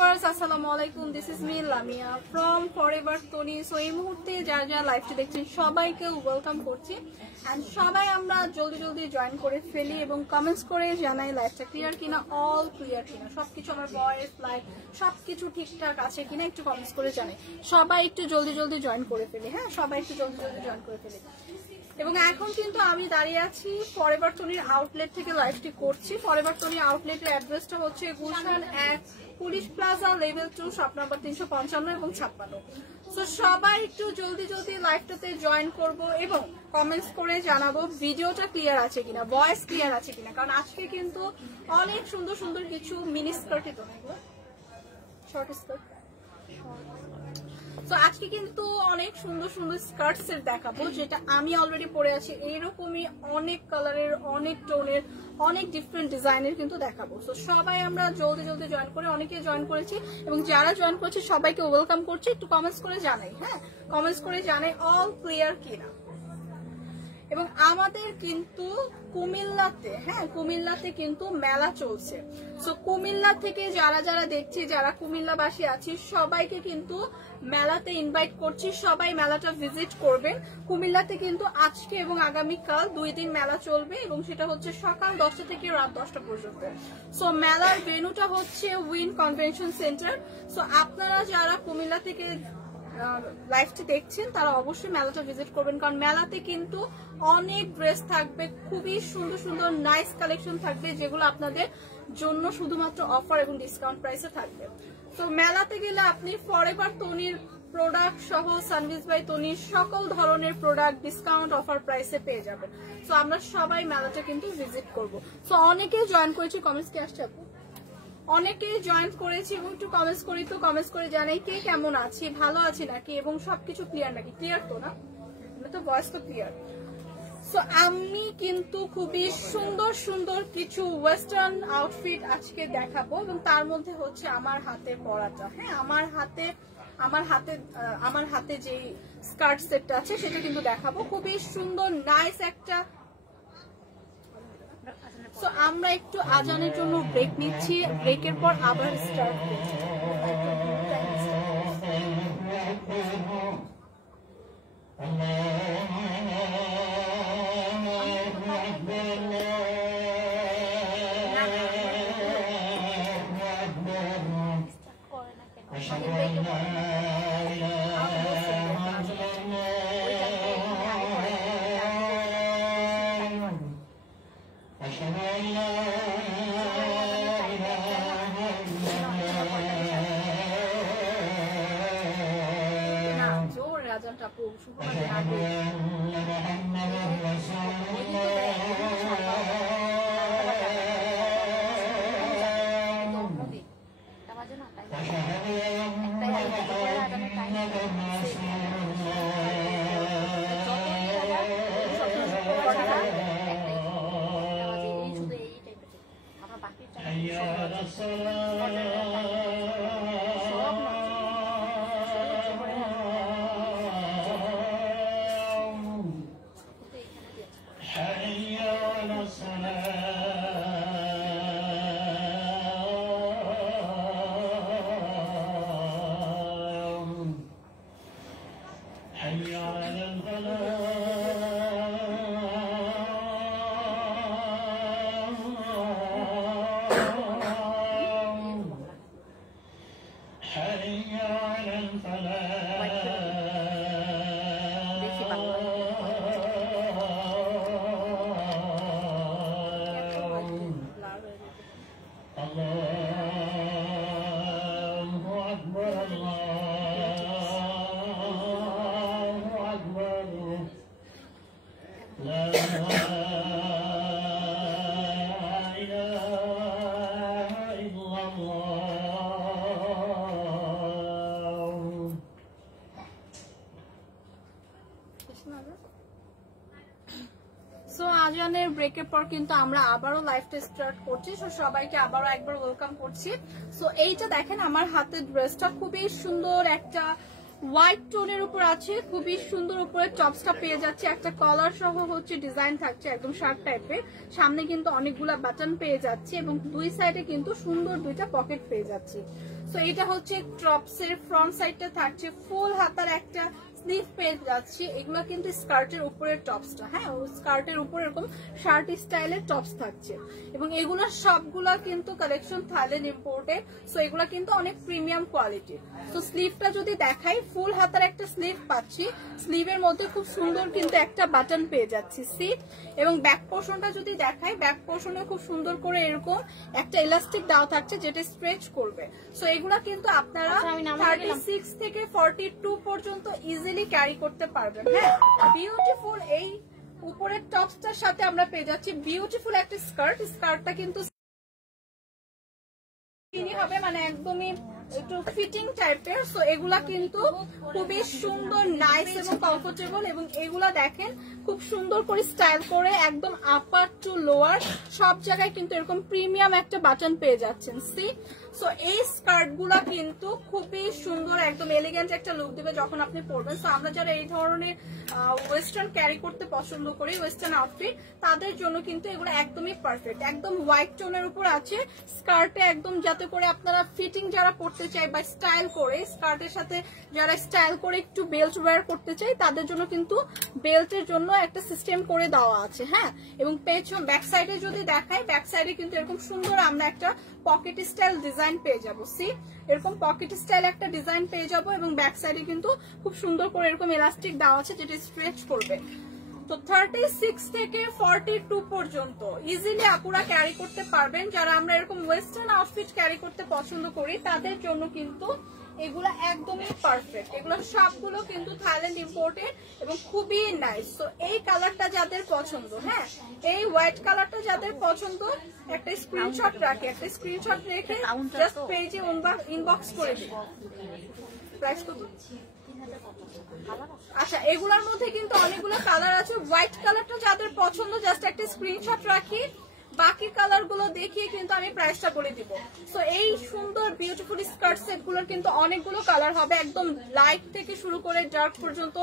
Viewers আসসালামু আলাইকুম, this is me Lamia from forever Toni. So এই মুহূর্তে যারা যারা লাইভটি দেখছেন সবাইকে ওয়েলকাম করছি এন্ড সবাই আমরা জলদি জলদি জয়েন করে ফেলি এবং কমেন্টস করে জানাই লাইভটা ক্লিয়ার কিনা, অল ক্লিয়ার কিনা, সবকিছু আমার ভয়েস লাইভ সবকিছু ঠিকঠাক আছে কিনা একটু কমেন্টস করে জানাই। সবাই একটু জলদি জলদি জয়েন করে ফেলি, হ্যাঁ সবাই একটু জলদি জলদি জয়েন করে ফেলি। এবং এখন কিন্তু আমি দাঁড়িয়ে আছি ফরএভার তনির আউটলেট থেকে লাইভটি করছি। ফরএভার তনির আউটলেটের অ্যাড্রেসটা হচ্ছে Gulshan 1 police plaza level 2 shop number 355 এবং 56। সো সবাই একটু জলদি জলদি লাইভটাতে জয়েন করব এবং কমেন্টস করে জানাবো ভিডিওটা ক্লিয়ার আছে কিনা, ভয়েস ক্লিয়ার আছে কিনা, কারণ আজকে কিন্তু অনেক সুন্দর সুন্দর কিছু মিনি স্কার্টই তো শর্ট স্কার্ট। তো আজকে কিন্তু অনেক সুন্দর সুন্দর স্কার্টস এর দেখাবো, যেটা আমি অলরেডি পরে আছি এইরকমই অনেক কালারের, অনেক টোনের, অনেক ডিফারেন্ট ডিজাইনের কিন্তু দেখাবো। তো সবাই আমরা জলদি জলদি জয়েন করে, অনেকে জয়েন করেছি এবং যারা জয়েন করেছে সবাইকে ওয়েলকাম করছি। একটু কমেন্টস করে জানাই, হ্যাঁ কমেন্টস করে জানাই অল ক্লিয়ার কিনা। এবং আমাদের কিন্তু কুমিল্লাতে, হ্যাঁ কুমিল্লাতে কিন্তু মেলা চলছে। সো কুমিল্লা থেকে যারা যারা দেখছি, যারা কুমিল্লাবাসী আছি সবাইকে কিন্তু মেলাতে ইনভাইট করছি, সবাই মেলাটা ভিজিট করবেন। কুমিল্লাতে কিন্তু আজকে এবং আগামীকাল 2 দিন মেলা চলবে এবং সেটা হচ্ছে সকাল 10টা থেকে রাত 10টা পর্যন্ত। সো মেলার ভেন্যুটা হচ্ছে উইন কনভেনশন সেন্টার। সো আপনারা যারা কুমিল্লা থেকে লাইভটি দেখছেন তারা অবশ্যই মেলাটা ভিজিট করবেন, কারণ মেলাতে কিন্তু অনেক ড্রেস থাকবে, খুবই সুন্দর সুন্দর নাইস কালেকশন থাকবে, যেগুলো আপনাদের জন্য শুধুমাত্র অফার এবং ডিসকাউন্ট প্রাইসে থাকবে। তো মেলাতে গেলে আপনি ফরএভার তনির প্রোডাক্ট সহ সানভিজ বাই তনির সকল ধরনের প্রোডাক্ট ডিসকাউন্ট অফার প্রাইসে পেয়ে যাবেন। তো আমরা সবাই মেলাটা কিন্তু ভিজিট করব। তো অনেকে জয়েন করেছি, কমেন্টস কি আসছে আপু? অনেকে জয়েন করেছি এবং একটু কমেন্টস করি, তো কমেন্টস করে জানাই কে কেমন আছি, ভালো আছি নাকি এবং সবকিছু ক্লিয়ার নাকি। ক্লিয়ার তো না? তো ভয়েস তো ক্লিয়ার। সো আমি কিন্তু খুবই সুন্দর সুন্দর কিছু ওয়েস্টার্ন আউটফিট আজকে দেখাবো এবং তার মধ্যে হচ্ছে আমার হাতে পরাটা, হ্যাঁ আমার হাতে যে স্কার্ট সেটটা আছে সেটা কিন্তু দেখাবো। খুবই সুন্দর নাইস একটা। সো আমরা একটু আজানের জন্য ব্রেক নিচ্ছি, ব্রেকের পর আবার স্টার্ট করছি। আজানের ব্রেকের পর কিন্তু আমরা আবারও লাইভটা স্টার্ট করছি। সো সবাইকে আবারও একবার ওয়েলকাম করছি। সো এইটা দেখেন আমার হাতের ড্রেসটা খুবই সুন্দর একটা হোয়াইট টোনের উপর আছে, খুবই সুন্দর উপরে টপসটা পেয়ে যাচ্ছে, একটা কলার সহ হচ্ছে ডিজাইন থাকছে একদম শার্ট টাইপের, সামনে কিন্তু অনেকগুলা বাটন পেয়ে যাচ্ছে এবং দুই সাইডে কিন্তু সুন্দর দুইটা পকেট পেয়ে যাচ্ছে। সো এটা হচ্ছে টপসের ফ্রন্ট সাইডটা থাকছে, ফুল হাতার একটা স্লিভ পেয়ে যাচ্ছি। এগুলো কিন্তু স্কার্টের উপরের টপসটা, হ্যাঁ স্কার্টের উপর এরকম শার্ট স্টাইলের টপস থাকছে এবং এগুলো সবগুলা কিন্তু কালেকশন থাইল্যান্ড ইম্পোর্টেড। সো এগুলা কিন্তু অনেক প্রিমিয়াম কোয়ালিটি। তো স্লিভটা যদি দেখাই, ফুল হাতার একটা স্লিভ পাচ্ছি, স্লিভের মধ্যে খুব সুন্দর কিন্তু একটা বাটন পেয়ে যাচ্ছি সি। এবং ব্যাক পোর্শনটা যদি দেখাই, ব্যাক পোর্শনে খুব সুন্দর করে এরকম একটা ইলাস্টিক দেওয়া থাকছে যেটা স্ট্রেচ করবে। সো এগুলা কিন্তু আপনারা 36 থেকে 42 পর্যন্ত ইজিলি ক্যারি করতে পারবেন। হ্যাঁ, বিউটিফুল এই উপরের টপসটার সাথে আমরা পেয়ে যাচ্ছি বিউটিফুল একটা স্কার্ট। স্কার্টটা কিন্তু হবে মানে একদমই একটু ফিটিং টাইপের। সো এগুলা কিন্তু খুবই সুন্দর, নাইস এবং কমফোর্টেবল এবং এগুলা দেখেন খুব সুন্দর করে স্টাইল করে একদম আপার টু লোয়ার সব জায়গায় কিন্তু এরকম প্রিমিয়াম একটা বাটন পেয়ে যাচ্ছেন সি। সো এই স্কার্ট গুলা কিন্তু খুবই সুন্দর, একদম এলিগেন্ট একটা লুক দিবে যখন আপনি পরবেন। সো আমরা যারা এই ধরনের ওয়েস্টার্ন ক্যারি করতে পছন্দ করি, ওয়েস্টার্ন আউটফিট, তাদের জন্য কিন্তু এগুলো একদমই পারফেক্ট। একদম হোয়াইট টোনের উপর আছে, স্কার্টে একদম যাতে করে আপনারা ফিটিং যারা করতে চাই বা স্টাইল করে, স্কার্টের সাথে যারা স্টাইল করে একটু বেল্ট ওয়্যার করতে চাই তাদের জন্য কিন্তু বেল্টের জন্য একটা সিস্টেম করে দেওয়া আছে। হ্যাঁ, এবং পেছন ব্যাক সাইডে যদি দেখাই, ব্যাক সাইডে কিন্তু এরকম সুন্দর আমরা একটা পকেট স্টাইল ডিজাইন পেয়ে যাবো সি। এরকম পকেট স্টাইল একটা ডিজাইন পেয়ে যাবো এবং ব্যাক সাইডে কিন্তু খুব সুন্দর করে এরকম এলাস্টিক দেওয়া আছে যেটা স্ট্রেচ করবে। তো 36 থেকে 42 পর্যন্ত ইজিলি আপুরা ক্যারি করতে পারবেন। যারা আমরা এরকম ওয়েস্টার্ন আউটফিট ক্যারি করতে পছন্দ করি তাদের জন্য কিন্তু এগুলো একদমই পারফেক্ট। এগুলো সবগুলো কিন্তু থাইল্যান্ড ইম্পোর্টেড এবং খুবই নাইস। তো এই কালারটা যাদের পছন্দ, হ্যাঁ এই হোয়াইট কালারটা যাদের পছন্দ, একটা স্ক্রিনশট রাখি, একটা স্ক্রিনশট রেখে জাস্ট পেজে ইনবক্স করে দিন। প্রাইস কত? আচ্ছা, এগুলোর মধ্যে কিন্তু অনেকগুলো কালার আছে। হোয়াইট কালারটা যাদের পছন্দ জাস্ট একটা স্ক্রিনশট রাখি, বাকি কালার গুলো দেখিয়ে কিন্তু আমি প্রাইসটা বলে দিব। সো এই সুন্দর বিউটিফুল স্কার্ট সেট গুলোর কিন্তু অনেকগুলো কালার হবে, একদম লাইট থেকে শুরু করে ডার্ক পর্যন্ত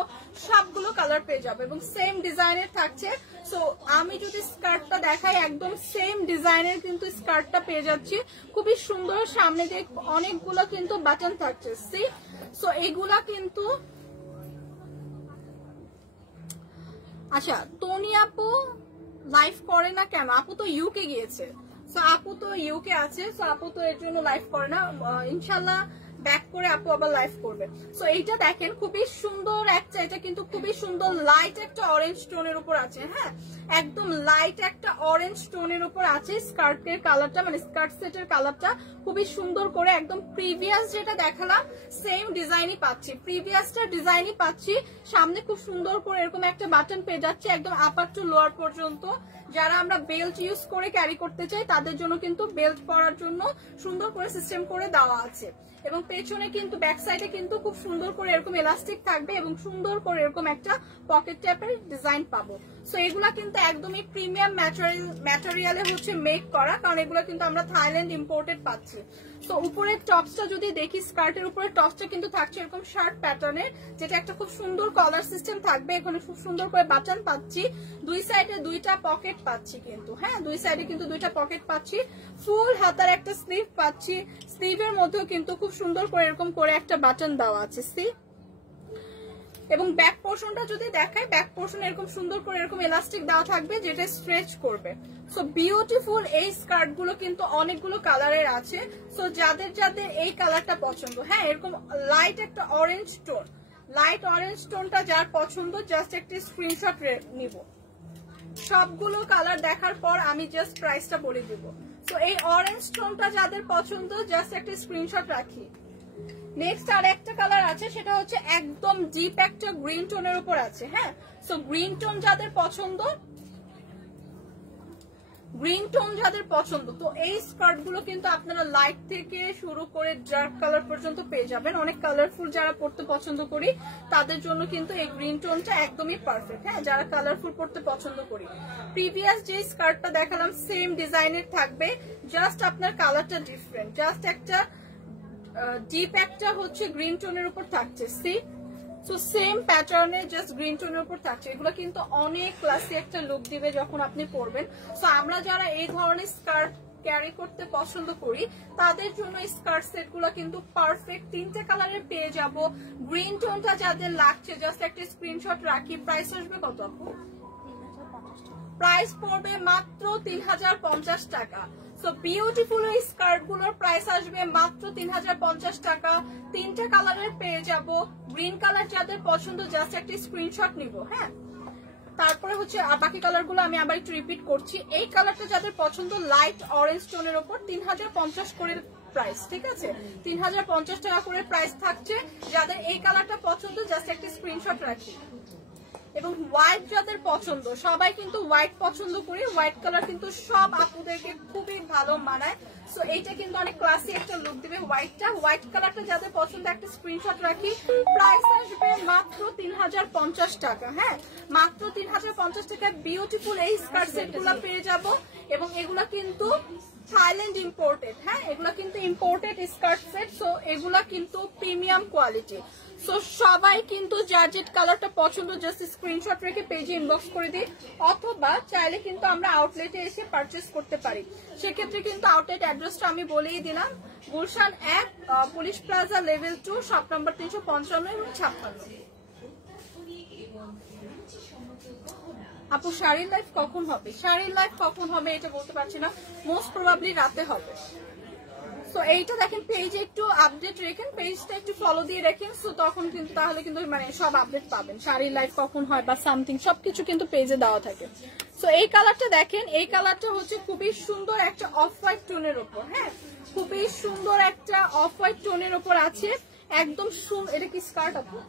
সবগুলো কালার পেয়ে যাবে এবং সেম ডিজাইনের থাকছে। সো আমি যদি স্কার্টটা দেখাই, একদম সেম ডিজাইনের কিন্তু স্কার্টটা পেয়ে যাচ্ছি, খুবই সুন্দর। সামনে দিয়ে অনেকগুলো কিন্তু বাটন থাকছে সি। সো এইগুলা কিন্তু আচ্ছা, টনি আপু লাইভ করে না কেন? আপু তো ইউকে গিয়েছে। সো আপু তো ইউকে আছে, সো আপু তো এর জন্য লাইভ করে না। ইনশাল্লাহ ব্যাক করে আপু আবার লাইভ করবে। সো এইটা দেখেন খুবই সুন্দর একটা, এটা কিন্তু খুবই সুন্দর লাইট একটা অরেঞ্জ টোনের উপর আছে। হ্যাঁ, একদম লাইট একটা অরেঞ্জ টোনের উপর আছে স্কার্টের কালারটা, মানে স্কার্ট সেটের কালারটা খুবই সুন্দর করে একদম প্রিভিয়াস যেটা দেখালাম সেম ডিজাইনই পাচ্ছি, প্রিভিয়াসটা ডিজাইনই পাচ্ছি। সামনে খুব সুন্দর করে এরকম একটা বাটন পেয়ে যাচ্ছে একদম আপার টু লোয়ার পর্যন্ত। যারা আমরা বেল্ট ইউজ করে ক্যারি করতে চাই তাদের জন্য কিন্তু বেল্ট পরার জন্য সুন্দর করে সিস্টেম করে দেওয়া আছে এবং পেছনে কিন্তু ব্যাক সাইডে কিন্তু খুব সুন্দর করে এরকম এলাস্টিক থাকবে এবং সুন্দর করে এরকম একটা পকেট টাইপের ডিজাইন পাবো। সো এগুলা কিন্তু একদমই প্রিমিয়াম ম্যাটেরিয়ালে হচ্ছে মেক করা, কারণ এগুলো কিন্তু আমরা থাইল্যান্ড ইম্পোর্টেড পাচ্ছি। তো উপরের টপসটা যদি দেখি, স্কার্টের উপরে টপসটা কিন্তু থাকছে এরকম শার্ট প্যাটার্নের, যেটা একটা খুব সুন্দর কলার সিস্টেম থাকবে। এখানে খুব সুন্দর করে বাটন পাচ্ছি, দুই সাইডে দুইটা পকেট পাচ্ছি কিন্তু, হ্যাঁ দুই সাইডে কিন্তু দুইটা পকেট পাচ্ছি, ফুল হাতার একটা স্লিভ পাচ্ছি, স্লিভের মধ্যেও কিন্তু খুব সুন্দর করে এরকম করে একটা বাটন দেওয়া আছে সি। এবং ব্যাক পোর্শনটা যদি দেখাই, ব্যাক পোর্শন এরকম সুন্দর করে এরকম এলাস্টিক দেওয়া থাকবে যেটা স্ট্রেচ করবে। সো বিউটিফুল এই স্কার্ট গুলো কিন্তু অনেকগুলো কালারের আছে। সো যাদের যাদের এই কালারটা পছন্দ, হ্যাঁ এরকম লাইট একটা অরেঞ্জ টোন, লাইট অরেঞ্জ টোনটা যার পছন্দ জাস্ট একটা স্ক্রিনশট নিব। সবগুলো কালার দেখার পর আমি জাস্ট প্রাইসটা বলে দিব। সো এই অরেঞ্জ টোনটা যাদের পছন্দ জাস্ট একটা স্ক্রিনশট রাখি। নেক্সট আর একটা কালার আছে, সেটা হচ্ছে একদম ডিপ একটা গ্রিন টোনের উপর আছে। হ্যাঁ, সো গ্রিন টোন যাদের পছন্দ, গ্রিন টোন যাদের পছন্দ, তো এই স্কার্ট গুলো কিন্তু আপনারা লাইট থেকে শুরু করে ডার্ক কালার পর্যন্ত পেয়ে যাবেন। অনেক কালারফুল যারা পড়তে পছন্দ করি তাদের জন্য কিন্তু এই গ্রিন টোনটা একদমই পারফেক্ট। হ্যাঁ, যারা কালারফুল পড়তে পছন্দ করি, প্রিভিয়াস যে স্কার্টটা দেখালাম সেম ডিজাইনের থাকবে, জাস্ট আপনার কালারটা ডিফারেন্ট, জাস্ট একটা ডিপ একটা হচ্ছে গ্রিন টোনের উপর থাকছে, সি সো সেম প্যাটার্নে জাস্ট গ্রিন টোনের উপর থাকছে। এগুলো কিন্তু অনেক ক্লাসি একটা লুক দিবে যখন আপনি পরবেন। সো আমরা যারা এই ধরনের স্কার্ট ক্যারি করতে পছন্দ করি তাদের জন্য স্কার্ট সেট গুলো কিন্তু পারফেক্ট। 3টে কালারের পেয়ে যাব। গ্রিন টোনটা যাদের লাগছে জাস্ট একটা স্ক্রিনশট রাখি। প্রাইস আসবে কত আপু? প্রাইস পড়বে মাত্র 3050 টাকা। সো বিউটিফুল এই স্কার্ট গুলোর প্রাইস আসবে মাত্র 3050 টাকা। 3টে কালারের পেয়ে যাব। গ্রিন কালার যাদের পছন্দ জাস্ট একটা স্ক্রিনশট নিব। হ্যাঁ, তারপরে হচ্ছে বাকি কালার গুলো আমি আবার একটু রিপিট করছি। এই কালারটা যাদের পছন্দ লাইট অরেঞ্জ টোনের ওপর 3050 করে প্রাইস, ঠিক আছে? 3050 টাকা করে প্রাইস থাকছে। যাদের এই কালারটা পছন্দ জাস্ট একটা স্ক্রিনশট রাখি। এবং হোয়াইট যাদের পছন্দ, সবাই কিন্তু হোয়াইট পছন্দ করি, হোয়াইট কালার কিন্তু সব আপুদেরকে খুবই ভালো মানায়। সো এইটা কিন্তু অনেক ক্লাসি একটা লুক দিবে হোয়াইটটা। হোয়াইট কালারটা যাদের পছন্দ একটা স্ক্রিনশট রাখি। প্রাইস আসবে মাত্র 3050 টাকা। হ্যাঁ, মাত্র 3050 টাকায় বিউটিফুল এই স্কার্ট সেট গুলো পেয়ে যাব। এবং এগুলা কিন্তু থাইল্যান্ড ইম্পোর্টেড। হ্যাঁ, এগুলা কিন্তু ইম্পোর্টেড স্কার্ট সেট। সো এগুলা কিন্তু প্রিমিয়াম কোয়ালিটি। সো সবাই কিন্তু যার যে কালারটা পছন্দ জাস্ট স্ক্রিনশট রেখে পেজে ইনবক্স করে দিই, অথবা চাইলে কিন্তু আমরা আউটলেটে এসে পারচেস করতে পারি। সেক্ষেত্রে কিন্তু আউটলেট অ্যাড্রেসটা আমি বলেই দিলাম, Gulshan 1, police plaza level 2, shop number 355 এবং 56। আপু শাড়ির লাইভ কখন হবে? শাড়ির লাইভ কখন হবে এটা বলতে পারছি না, মোস্ট প্রবাবলি রাতে হবে। সো এইটা দেখেন পেজে একটু আপডেট রেখেন, পেজটা একটু ফলো দিয়ে রাখেন। সো তখন কিন্তু তাহলে কিন্তু মানে সব আপডেট পাবেন, শাড়ির লাইভ কখন হয় বা সামথিং সবকিছু কিন্তু পেজে দেওয়া থাকে। সো এই কালারটা দেখেন, এই কালারটা হচ্ছে খুবই সুন্দর একটা অফ হোয়াইট টোনের উপর। হ্যাঁ, খুবই সুন্দর একটা অফ হোয়াইট টোনের উপর আছে একদম। এটা কি স্কার্ট আপু?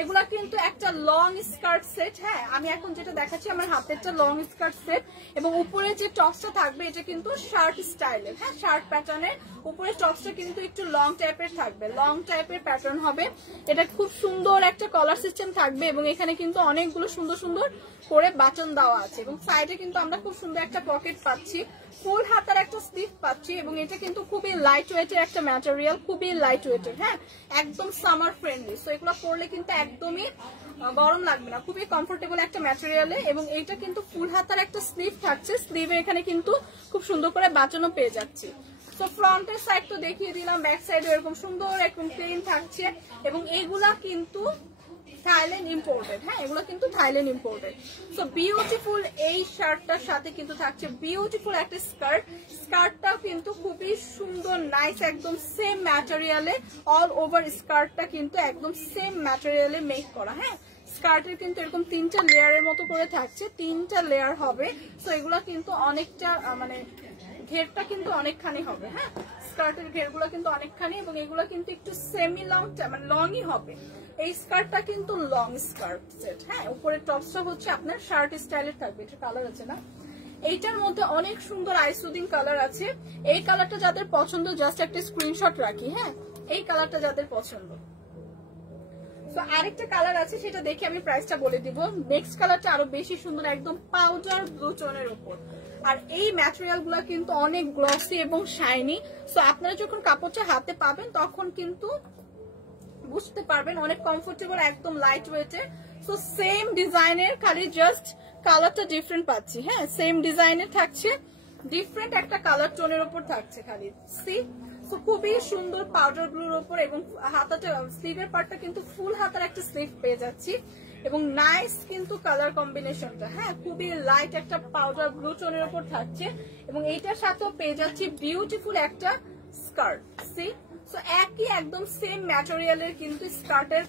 এগুলা কিন্তু একটা লং স্কার্ট সেট। হ্যাঁ, আমি এখন যেটা দেখাচ্ছি আমার হাতেরটা লং স্কার্ট সেট। এবং উপরে যে টপসটা থাকবে এটা কিন্তু শার্ট স্টাইলের। হ্যাঁ, শার্ট প্যাটার্নের উপরে টপসটা কিন্তু একটু লং টাইপের থাকবে, লং টাইপের প্যাটার্ন হবে। এটা খুব সুন্দর একটা কলার সিস্টেম থাকবে এবং এখানে কিন্তু অনেকগুলো সুন্দর সুন্দর করে বাটন দেওয়া আছে। এবং সাইডে কিন্তু আমরা খুব সুন্দর একটা পকেট পাচ্ছি, ফুল হাতার একটা স্লিভ পাচ্ছি। এবং এটা কিন্তু খুবই লাইট ওয়েটের একটা ম্যাটেরিয়াল, খুবই লাইট ওয়েটের। হ্যাঁ, একদম সামার ফ্রেন্ডলি। সো এগুলো পরলে কিন্তু একদমই গরম লাগবে না, খুবই কমফোর্টেবল একটা ম্যাটেরিয়ালে। এবং এইটা কিন্তু ফুল হাতার একটা স্লিভ থাকছে, স্লিভের এখানে কিন্তু খুব সুন্দর করে বাটনও পেয়ে যাচ্ছি। তো ফ্রন্টের সাইড তো দেখিয়ে দিলাম, ব্যাক সাইডে এরকম সুন্দর একদম প্লেন থাকছে। এবং এইগুলা কিন্তু থাইল্যান্ড ইম্পোর্টেড। হ্যাঁ, এগুলো কিন্তু থাইল্যান্ড ইম্পোর্টেড। সো বিউটিফুল এই শার্টটার সাথে কিন্তু থাকছে বিউটিফুল একটা স্কার্ট। স্কার্টটাও কিন্তু খুবই সুন্দর নাইস, একদম সেম ম্যাটেরিয়ালে অল ওভার স্কার্টটা কিন্তু একদম সেম ম্যাটেরিয়ালে মেক করা। হ্যাঁ, স্কার্টের কিন্তু এরকম 3টা লেয়ারের মতো করে থাকছে, 3টা লেয়ার হবে। সো এগুলা কিন্তু অনেকটা মানে ঘেরটা কিন্তু অনেকখানি হবে। হ্যাঁ, স্কার্টের ঘেরগুলো কিন্তু অনেকখানি এবং এগুলো কিন্তু একটু সেমি লং মানে লংই হবে। এই স্কার্টটা কিন্তু লং স্কার্ট সেট। হ্যাঁ, উপরের টপসটা হচ্ছে আপনার শার্ট স্টাইলের থাকবে। এটা কালার আছে না, এইটার মধ্যে অনেক সুন্দর আইসুদিং কালার আছে। এই কালারটা যাদের পছন্দ জাস্ট একটা স্ক্রিনশট রাখি। হ্যাঁ, এই কালারটা যাদের পছন্দ। তো আরেকটা কালার আছে সেটা দেখে আমি প্রাইসটা বলে দিব। নেক্সট কালারটা আরো বেশি সুন্দর, একদম পাউডার ব্লু টোনের উপর। আর এই ম্যাটেরিয়াল গুলা কিন্তু অনেক গ্লসি এবং শাইনি। সো আপনারা যখন কাপড়টা হাতে পাবেন তখন কিন্তু বুঝতে পারবেন অনেক কমফোর্টেবল, একদম লাইট ওয়েটের। সো সেম ডিজাইনের, খালি জাস্ট কালারটা ডিফারেন্ট পাচ্ছি। হ্যাঁ, সেম ডিজাইনের থাকছে, ডিফারেন্ট একটা কালার টোনের উপর থাকছে খালি। সি সো খুবই সুন্দর পাউডার ব্লুর উপর। এবং হাতাটা স্লিভের পার্টটা কিন্তু ফুল হাতার একটা স্লিভ পেয়ে যাচ্ছি। এবং নাইস কিন্তু কালার কম্বিনেশনটা। হ্যাঁ, খুবই লাইট একটা পাউডার ব্লু টোনের উপর থাকছে। এবং এইটার সাথেও পেয়ে যাচ্ছি বিউটিফুল একটা স্কার্ট। সি সো একই একদম সেম ম্যাটেরিয়ালের কিন্তু স্কার্টের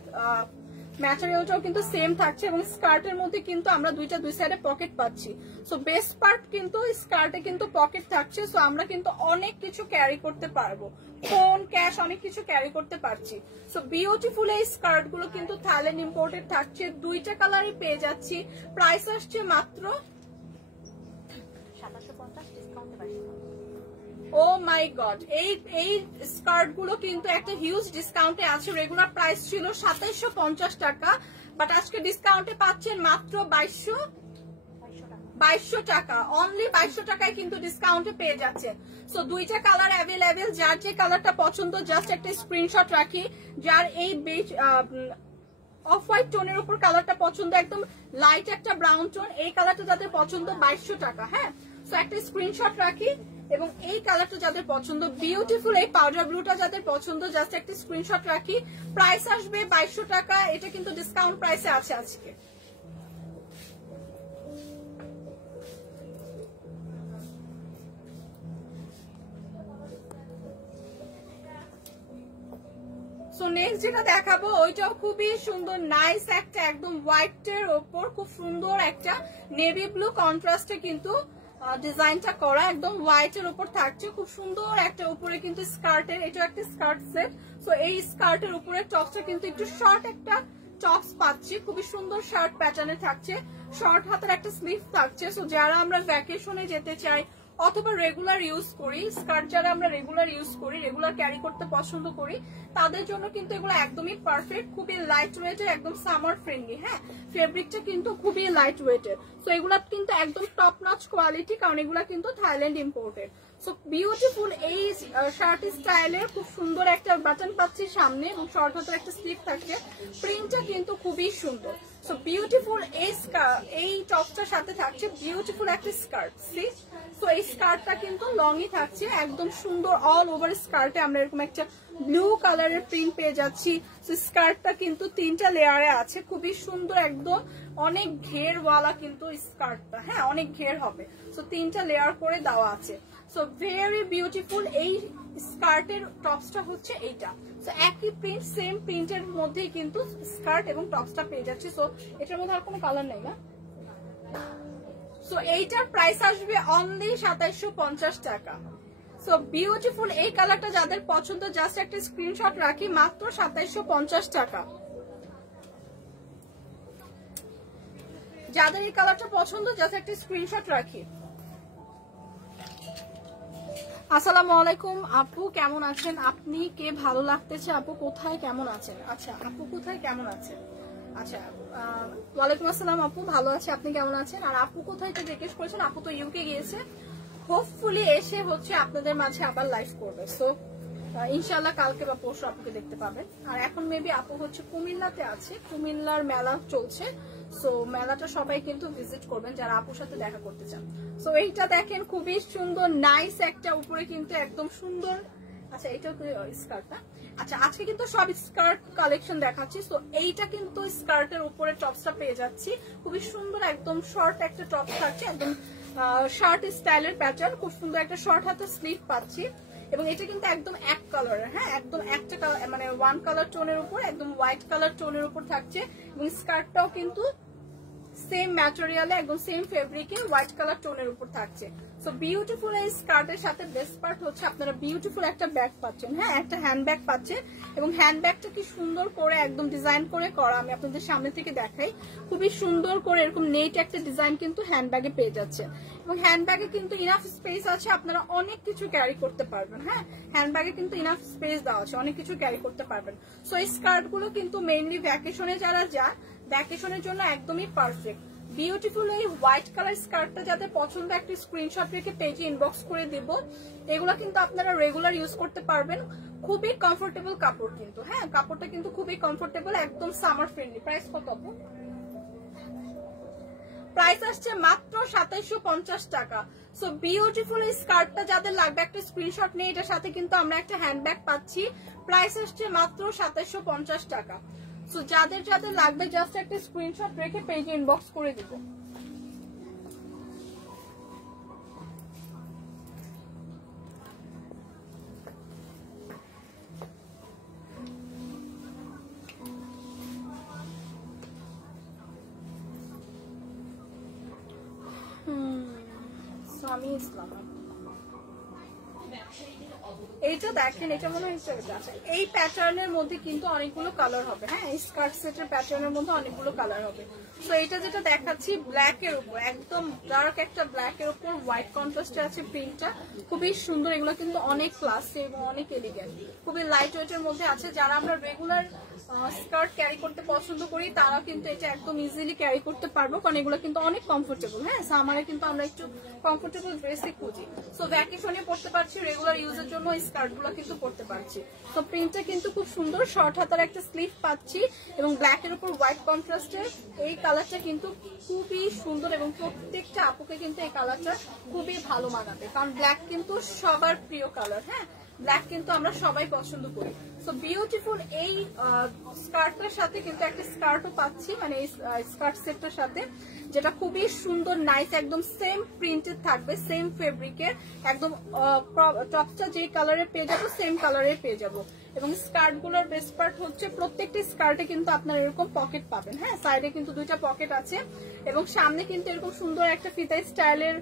ম্যাটেরিয়ালটাও কিন্তু সেম থাকছে। এবং স্কার্টের মধ্যে কিন্তু আমরা দুই সাইডে পকেট পাচ্ছি। সো বেস্ট পার্ট কিন্তু স্কার্টে কিন্তু পকেট থাকছে। সো আমরা কিন্তু অনেক কিছু ক্যারি করতে পারবো, ফোন, ক্যাশ, অনেক কিছু ক্যারি করতে পারছি। সো বিউটিফুল এই স্কার্ট গুলো কিন্তু থাইল্যান্ড ইম্পোর্টেড থাকছে। 2টা কালারই পেয়ে যাচ্ছি। প্রাইস আসছে মাত্র 2750, ডিসকাউন্টে 2200। ও মাই গড, এই স্কার্ট গুলো কিন্তু একটা হিউজ ডিসকাউন্টে আছে। রেগুলার প্রাইস ছিল 2750 টাকা, বাট আজকে ডিসকাউন্টে পাচ্ছেন মাত্র 2200 টাকা। অনলি 2200 টাকায় কিন্তু ডিসকাউন্টে পেয়ে যাচ্ছেন। সো দুইটা কালার অ্যাভেলেবেল, যার যে কালারটা পছন্দ জাস্ট একটা স্ক্রিনশট রাখি। যার এই বেজ অফ হোয়াইট টোনের উপর কালারটা পছন্দ, একদম লাইট একটা ব্রাউন টোন, এই কালারটা যাদের পছন্দ 2200 টাকা। হ্যাঁ, সো একটা স্ক্রিনশট রাখি। এবং এই কালারটা যাদের পছন্দ বিউটিফুল, এই পাউডার ব্লুটা যাদের পছন্দ জাস্ট একটা স্ক্রিনশট রাখি। প্রাইস আসবে 2200 টাকা। এটা কিন্তু ডিসকাউন্ট প্রাইসে আছে আজকে। সো নেক্সট যেটা দেখাবো ওইটাও খুবই সুন্দর, নাইস একটা একদম হোয়াইটের ওপর খুব সুন্দর একটা নেভি ব্লু কন্ট্রাস্টে কিন্তু ডিজাইনটা করা, একদম হোয়াইটের উপর থাকছে। খুব সুন্দর একটা উপরে কিন্তু স্কার্টের, এটা একটা স্কার্ট সেট। সো এই স্কার্টের উপরে টপসটা কিন্তু একটু শর্ট একটা টপস পাচ্ছি, খুবই সুন্দর শার্ট প্যাটার্নে থাকছে। শর্ট হাতের একটা স্লিভ থাকছে। সো যারা আমরা ভ্যাকেশনে যেতে চাই অথবা রেগুলার ইউজ করি, স্কার্ট যারা আমরা রেগুলার ইউজ করি, রেগুলার ক্যারি করতে পছন্দ করি, তাদের জন্য কিন্তু এগুলো একদমই পারফেক্ট। খুবই লাইট ওয়েটের, একদম সামার ফ্রেন্ডলি। হ্যাঁ, ফেব্রিকটা কিন্তু খুবই লাইট ওয়েটের। সো এগুলা কিন্তু একদম টপ নচ কোয়ালিটি, কারণ এগুলা কিন্তু থাইল্যান্ড ইম্পোর্টেড। সো বিউটিফুল এই শার্ট স্টাইলের খুব সুন্দর একটা বাটন পাচ্ছি সামনে এবং শর্ট হাতের একটা স্লিভ থাকছে। প্রিন্টটা কিন্তু খুবই সুন্দর। সো বিউটিফুল এই টপটার সাথে থাকছে বিউটিফুল একটা স্কার্ট। সি, সো এই স্কার্টটা কিন্তু লংই থাকছে, একদম সুন্দর অল ওভার স্কার্টে আমরা এরকম একটা ব্লু কালারের প্রিন্ট পেয়ে যাচ্ছি। সো স্কার্টটা কিন্তু 3টা লেয়ারে আছে, খুবই সুন্দর, একদম অনেক ঘেরওয়ালা কিন্তু স্কার্টটা। হ্যাঁ, অনেক ঘের হবে। সো 3টা লেয়ার করে দেওয়া আছে। সো ভেরি বিউটিফুল এই স্কার্টের টপসটা হচ্ছে এইটা। সো একই প্রিন্ট, সেম প্রিন্টের মধ্যেই কিন্তু স্কার্ট এবং টপসটা পেয়ে যাচ্ছে। সো এটার মধ্যে আর কোনো কালার নেই না। সো এইটার প্রাইস আসবে অনলি 2750 টাকা। সো বিউটিফুল এই কালারটা যাদের পছন্দ জাস্ট একটা স্ক্রিনশট রাখি, মাত্র 2750 টাকা। যাদের এই কালারটা পছন্দ জাস্ট একটা স্ক্রিনশট রাখি। আসসালামু আলাইকুম আপু, কেমন আছেন আপনি? কে ভালো লাগতেছে আপু, কোথায় কেমন আছেন? আচ্ছা আপু কোথায় কেমন আছেন? আচ্ছা, ওয়ালাইকুম আসসালাম আপু, ভালো আছে, আপনি কেমন আছেন? আর আপু কোথায় এটা জিজ্ঞেস করেছেন, আপু তো ইউকে গিয়েছে, হোপফুলি এসে হচ্ছে আপনাদের মাঝে আবার লাইভ করবে। সো ইনশাল্লাহ কালকে বা পরশু আপুকে দেখতে পাবেন। আর এখন মেবি আপু হচ্ছে কুমিল্লাতে আছে, কুমিল্লার মেলা চলছে। সো মেলাটা সবাই কিন্তু ভিজিট করবেন যারা আপুর সাথে দেখা করতে চান। সো এইটা দেখেন খুবই সুন্দর, নাইস একটা উপরে কিন্তু একদম সুন্দর। আচ্ছা এটা স্কার্টটা। আচ্ছা আজকে কিন্তু সব স্কার্ট কালেকশন দেখাচ্ছি। সো এইটা কিন্তু স্কার্টের উপরে টপসটা পেয়ে যাচ্ছি, খুবই সুন্দর একদম শর্ট একটা টপ থাকছে, একদম শার্ট স্টাইলের প্যাটার্ন, খুব সুন্দর একটা শর্ট হাতের স্লিভ পাচ্ছি। এবং এটা কিন্তু একদম এক কালারের। হ্যাঁ, একদম একটা মানে ওয়ান কালার টোনের উপর, একদম হোয়াইট কালার টোনের উপর থাকছে। এবং স্কার্টটাও কিন্তু সেম ম্যাটেরিয়ালে, একদম সেম ফেব্রিকে হোয়াইট কালার টোনের উপর থাকছে। সো বিউটিফুল এই স্কার্টের সাথে বেস্ট পার্ট হচ্ছে আপনারা বিউটিফুল একটা ব্যাগ পাচ্ছেন। হ্যাঁ, একটা হ্যান্ড ব্যাগ পাচ্ছেন এবং হ্যান্ড ব্যাগটা কি সুন্দর করে একদম ডিজাইন করে করা, আমি আপনাদের সামনে থেকে দেখাই। খুবই সুন্দর করে এরকম নেট একটা ডিজাইন কিন্তু হ্যান্ড ব্যাগে পেয়ে যাচ্ছে। এবং হ্যান্ড ব্যাগে কিন্তু ইনাফ স্পেস আছে, আপনারা অনেক কিছু ক্যারি করতে পারবেন। হ্যাঁ, হ্যান্ড ব্যাগে কিন্তু ইনাফ স্পেস দেওয়া আছে, অনেক কিছু ক্যারি করতে পারবেন। সো এই স্কার্ট গুলো কিন্তু মেইনলি ভ্যাকেশনে যারা যায়, ভ্যাকেশনের জন্য একদমই পারফেক্ট। বিউটিফুল এই হোয়াইট কালার স্কার্টটা যাদের পছন্দ একটা স্ক্রিনশট রেখে পেজে ইনবক্স করে দেব। এগুলো কিন্তু আপনারা রেগুলার ইউজ করতে পারবেন, খুবই কমফোর্টেবল কাপড় কিন্তু। হ্যাঁ, কাপড়টা কিন্তু খুবই কমফোর্টেবল, একদম সামার ফ্রেন্ডলি। প্রাইস কত আপু? প্রাইস আসছে মাত্র 2750 টাকা। সো বিউটিফুল এই স্কার্টটা যাদের লাগবে একটা স্ক্রিনশট নিয়ে, এটার সাথে কিন্তু আমরা একটা হ্যান্ডব্যাগ পাচ্ছি। প্রাইস আসছে মাত্র 2750 টাকা। সো যাদের যাদের লাগবে জাস্ট একটা স্ক্রিনশট রেখে পেজে ইনবক্স করে দিব। সামি ইসলাম এইটা দেখেন, এটা মনে হয় এই প্যাটার্নের মধ্যে কিন্তু অনেকগুলো কালার হবে। হ্যাঁ, এই স্কার্ট সেটের প্যাটার্নের মধ্যে অনেকগুলো কালার হবে। তো এটা যেটা দেখাচ্ছি ব্ল্যাক এর উপর, একদম ডার্ক একটা ব্ল্যাক এর উপর হোয়াইট কন্ট্রাস্টে আছে প্রিন্টটা, খুবই সুন্দর। এগুলো কিন্তু অনেক ক্লাসি এবং অনেক এলিগেন্ট, খুবই লাইট ওয়েটের মধ্যে আছে। যারা আমরা রেগুলার স্কার্ট ক্যারি করতে পছন্দ করি তারা কিন্তু এটা একদম ইজিলি ক্যারি করতে পারবো, কারণ এগুলো কিন্তু অনেক কমফোর্টেবল। হ্যাঁ, সামারে কিন্তু আমরা একটু কমফোর্টেবল ড্রেসই খুঁজি। সো ভ্যাকেশনে পড়তে পারছি, রেগুলার ইউজের জন্য এই স্কার্ট গুলো কিন্তু পড়তে পারছি। তো প্রিন্টটা কিন্তু খুব সুন্দর, শর্ট হাতার একটা স্লিভ পাচ্ছি এবং ব্ল্যাক এর উপর হোয়াইট কন্ট্রাস্টের এই কালারটা কিন্তু খুবই সুন্দর এবং প্রত্যেকটা আপুকে কিন্তু এই কালারটা খুবই ভালো মানাবে, কারণ ব্ল্যাক কিন্তু সবার প্রিয় কালার। হ্যাঁ, ব্ল্যাক কিন্তু আমরা সবাই পছন্দ করি। সো বিউটিফুল এই স্কার্টটার সাথে কিন্তু একটা স্কার্টও পাচ্ছি, মানে এই স্কার্ট সেটটার সাথে, যেটা খুবই সুন্দর নাইস, একদম সেম প্রিন্টেড থাকবে, সেম ফেব্রিকের, একদম টপটা যে কালারে পেয়ে যাবো সেম কালারে পেয়ে যাবো। এবং স্কার্ট গুলোর বেস্ট পার্ট হচ্ছে প্রত্যেকটি স্কার্টে কিন্তু আপনার এরকম পকেট পাবেন। হ্যাঁ, সাইডে কিন্তু দুইটা পকেট আছে এবং সামনে কিন্তু এরকম সুন্দর একটা ফিতা স্টাইলের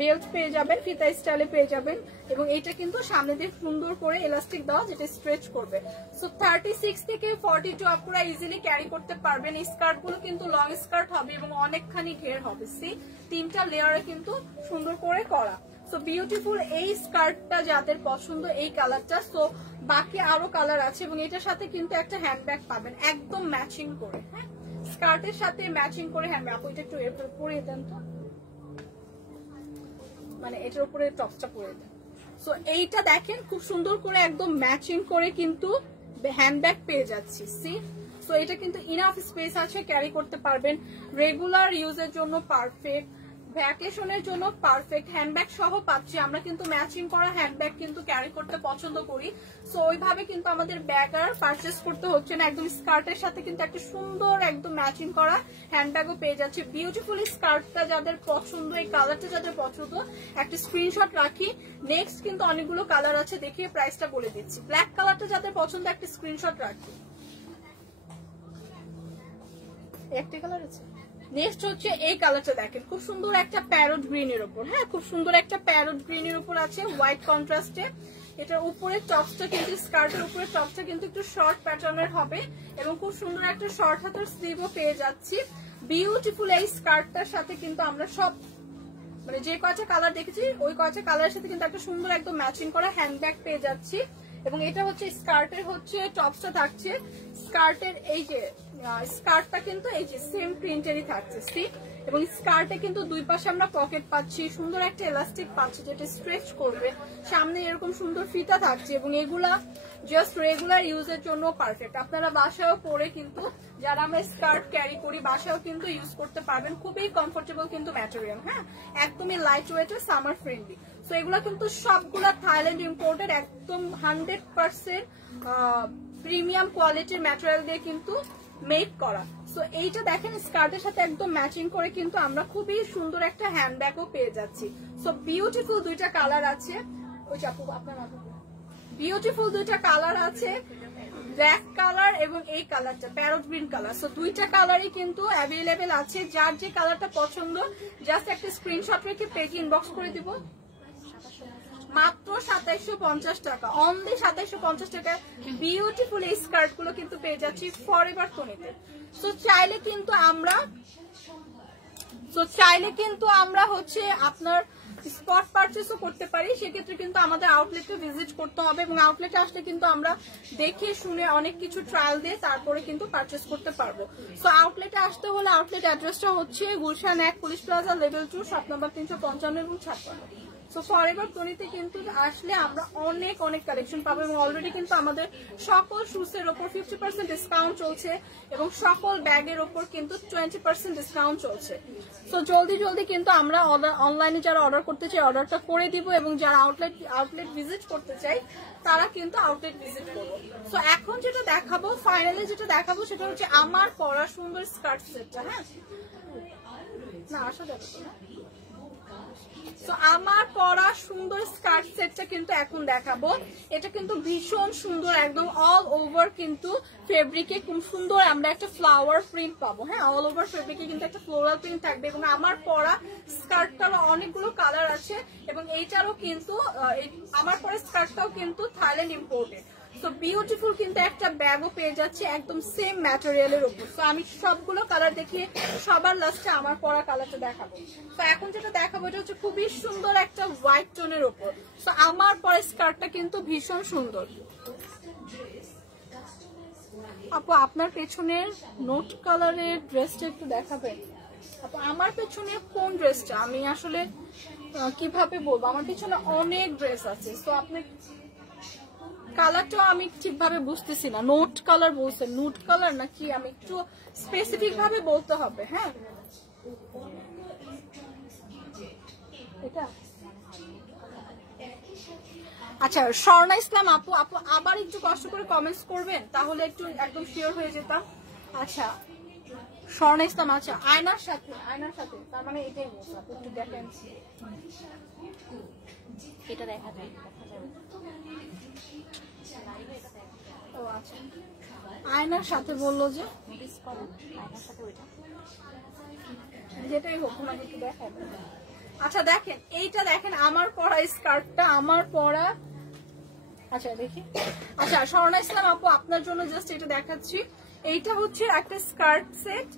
বেল্ট পেয়ে যাবেন, ফিতা স্টাইলে পেয়ে যাবেন। এবং এটা কিন্তু সামনে দিয়ে সুন্দর করে এলাস্টিক দেওয়া, যেটা স্ট্রেচ করবে। সো 36 থেকে 42 আপনারা ইজিলি ক্যারি করতে পারবেন। এই স্কার্ট গুলো কিন্তু লং স্কার্ট হবে এবং অনেকখানি ঘের হবে। সি, 3টা লেয়ারে কিন্তু সুন্দর করে করা। সো বিউটিফুল এই স্কার্টটা যাদের পছন্দ, এই কালারটা। সো বাকি আরো কালার আছে এবং এটার সাথে কিন্তু একটা হ্যান্ডব্যাগ পাবেন একদম ম্যাচিং করে। হ্যাঁ, স্কার্টের সাথে ম্যাচিং করে হ্যান্ডব্যাগ। ওইটা একটু এরপর পরিয়ে দেন তো, মানে এটার উপরে টপসটা পরিয়ে দেন। সো এইটা দেখেন খুব সুন্দর করে একদম ম্যাচিং করে কিন্তু হ্যান্ডব্যাগ পেয়ে যাচ্ছি। সি, সো এটা কিন্তু ইনাফ স্পেস আছে, ক্যারি করতে পারবেন, রেগুলার ইউজের জন্য পারফেক্ট, ভ্যাকেশনের জন্য পারফেক্ট। হ্যান্ডব্যাগ সহ পাচ্ছি আমরা, কিন্তু ম্যাচিং করা হ্যান্ডব্যাগ কিন্তু ক্যারি করতে পছন্দ করি। সো ওইভাবে কিন্তু আমাদের ব্যাগ আর পারচেস করতে হচ্ছে না, একদম স্কার্টের সাথে কিন্তু একটা সুন্দর একদম ম্যাচিং করা হ্যান্ডব্যাগও পেয়ে যাচ্ছে। বিউটিফুল স্কার্টটা যাদের পছন্দ, এই কালারটা যাদের পছন্দ, একটা স্ক্রিনশট রাখি। নেক্সট কিন্তু অনেকগুলো কালার আছে, দেখিয়ে প্রাইসটা বলে দিচ্ছি। ব্ল্যাক কালারটা যাদের পছন্দ একটা স্ক্রিনশট রাখি, একটা কালার আছে। নেক্সট হচ্ছে এই কালারটা দেখেন, খুব সুন্দর একটা প্যারট গ্রিন এর উপর। হ্যাঁ, খুব সুন্দর একটা প্যারট গ্রিন এর উপর আছে হোয়াইট কন্ট্রাস্টে। এটার উপরে টপসটা কিন্তু, স্কার্টের উপরে টপসটা কিন্তু একটু শর্ট প্যাটার্নের হবে এবং খুব সুন্দর একটা শর্ট হাতের স্লিভও পেয়ে যাচ্ছি। বিউটিফুল এই স্কার্টটার সাথে কিন্তু আমরা সব, মানে যে কয়টা কালার দেখেছি ওই কয়টা কালারের সাথে কিন্তু একটা সুন্দর একদম ম্যাচিং করা হ্যান্ডব্যাগ পেয়ে যাচ্ছি। এবং এটা হচ্ছে স্কার্টের হচ্ছে টপসটা থাকছে, স্কার্টের এই যে স্কার্টটা কিন্তু এই যে সেম প্রিন্টেরই থাকছে। সি, এবং স্কার্টে কিন্তু দুই পাশে আমরা পকেট পাচ্ছি, সুন্দর একটা এলাস্টিক পাচ্ছি যেটা স্ট্রেচ করবে, সামনে এরকম সুন্দর ফিতা থাকছে এবং এগুলা জাস্ট রেগুলার ইউজের জন্য পারফেক্ট। আপনারা বাসায়ও পরে কিন্তু, যারা আমরা স্কার্ট ক্যারি করি বাসায়ও কিন্তু ইউজ করতে পারবেন, খুবই কমফোর্টেবল কিন্তু ম্যাটেরিয়াল। হ্যাঁ, একদমই লাইট ওয়েটের, সামার ফ্রেন্ডলি। সো এগুলা কিন্তু সবগুলা থাইল্যান্ড ইম্পোর্টেড, একদম 100% প্রিমিয়াম কোয়ালিটির ম্যাটেরিয়াল দিয়ে কিন্তু মেক করা। সো এইটা দেখেন স্কার্টের সাথে একদম ম্যাচিং করে কিন্তু আমরা খুবই সুন্দর একটা হ্যান্ডব্যাগও পেয়ে যাচ্ছি। সো বিউটিফুল দুইটা কালার আছে, ওই চাপু আপনার মাথা, বিউটিফুল দুইটা কালার আছে, ব্ল্যাক কালার এবং এই কালারটা প্যারট গ্রিন কালার। সো দুইটা কালারই কিন্তু অ্যাভেলেবেল আছে, যার যে কালারটা পছন্দ জাস্ট একটা স্ক্রিনশট রেখে পেজে ইনবক্স করে দিব। মাত্র 2750 টাকা, অনলি 2750 টাকা বিউটিফুল এই স্কার্ট গুলো কিন্তু পেয়ে যাচ্ছি ফরএভার টনিতে। সো চাইলে কিন্তু আমরা হচ্ছে আপনার স্পট পারচেসও করতে পারি, সেক্ষেত্রে কিন্তু আমাদের আউটলেটে ভিজিট করতে হবে এবং আউটলেটে আসলে কিন্তু আমরা দেখে শুনে অনেক কিছু ট্রায়াল দিয়ে তারপরে কিন্তু পারচেস করতে পারবো। সো আউটলেটে আসতে হলে আউটলেট অ্যাড্রেসটা হচ্ছে Gulshan 1 police plaza level 2 shop number 355 এবং 56। সো ফরএভার টনিতে কিন্তু আসলে আমরা অনেক কালেকশন পাবো এবং অলরেডি কিন্তু আমাদের সকল শুজের ওপর 50% ডিসকাউন্ট চলছে এবং সকল ব্যাগের ওপর কিন্তু 20% ডিসকাউন্ট চলছে। সো জলদি কিন্তু আমরা অনলাইনে যারা অর্ডার করতে চাই অর্ডারটা করে দিব এবং যারা আউটলেট ভিজিট করতে চাই তারা কিন্তু আউটলেট ভিজিট করবো। সো এখন যেটা দেখাবো, ফাইনালি যেটা দেখাবো সেটা হচ্ছে আমার পরা সুন্দর স্কার্ট সেটটা। হ্যাঁ, না আসা যাবে না। তো আমার পরা সুন্দর স্কার্ট সেটটা কিন্তু এখন দেখাবো। এটা কিন্তু ভীষণ সুন্দর, একদম অল ওভার কিন্তু ফেব্রিকে খুব সুন্দর আমরা একটা ফ্লাওয়ার প্রিন্ট পাবো। হ্যাঁ, অল ওভার ফেব্রিকে কিন্তু একটা ফ্লোরাল প্রিন্ট থাকবে এবং আমার পরা স্কার্টটারও অনেকগুলো কালার আছে এবং এইটারও কিন্তু আমার পরা স্কার্টটাও কিন্তু থাইল্যান্ড ইম্পোর্টেড। তো বিউটিফুল কিন্তু একটা ব্যাগও পেয়ে যাচ্ছে একদম সেম ম্যাটেরিয়ালের উপর। তো আমি সবগুলো কালার দেখিয়ে সবার লাস্টে আমার পরা কালারটা দেখাবো। তো এখন যেটা দেখাবো এটা হচ্ছে খুবই সুন্দর একটা হোয়াইট টোনের উপর। তো আমার পরা স্কার্টটা কিন্তু ভীষণ সুন্দর। আপু আপনার পেছনের নোট কালারের ড্রেসটা একটু দেখাবেন? আপু আমার পেছনে কোন ড্রেসটা আমি আসলে কিভাবে বলবো, আমার পেছনে অনেক ড্রেস আছে। তো আপনি কালারটাও আমি ঠিকভাবে বুঝতেছি না, নোট কালার বলছেন, নুট কালার নাকি আমি একটু স্পেসিফিক ভাবে বলতে হবে। হ্যাঁ, এটা আচ্ছা। স্বর্ণা ইসলাম আপু, আপু আবার একটু কষ্ট করে কমেন্টস করবেন তাহলে একটু একদম শিওর হয়ে যেতাম। আচ্ছা স্বর্ণা ইসলাম, আচ্ছা আয়নার সাথে, আয়নার সাথে তার মানে এটাই বলছে। আপু একটু দেখেন, এটা দেখা যায়, ও আচ্ছা আয়নার সাথে বললো যে নোটিস করো আয়নার সাথে ওইটা যেটাই হোক ওনাকে একটু দেখাবো। আচ্ছা দেখেন এইটা দেখেন আমার পরা স্কার্টটা, আমার পরা। আচ্ছা দেখি, আচ্ছা স্বর্ণা ইসলাম আপু আপনার জন্য জাস্ট এটা দেখাচ্ছি। এইটা হচ্ছে একটা স্কার্ট সেট,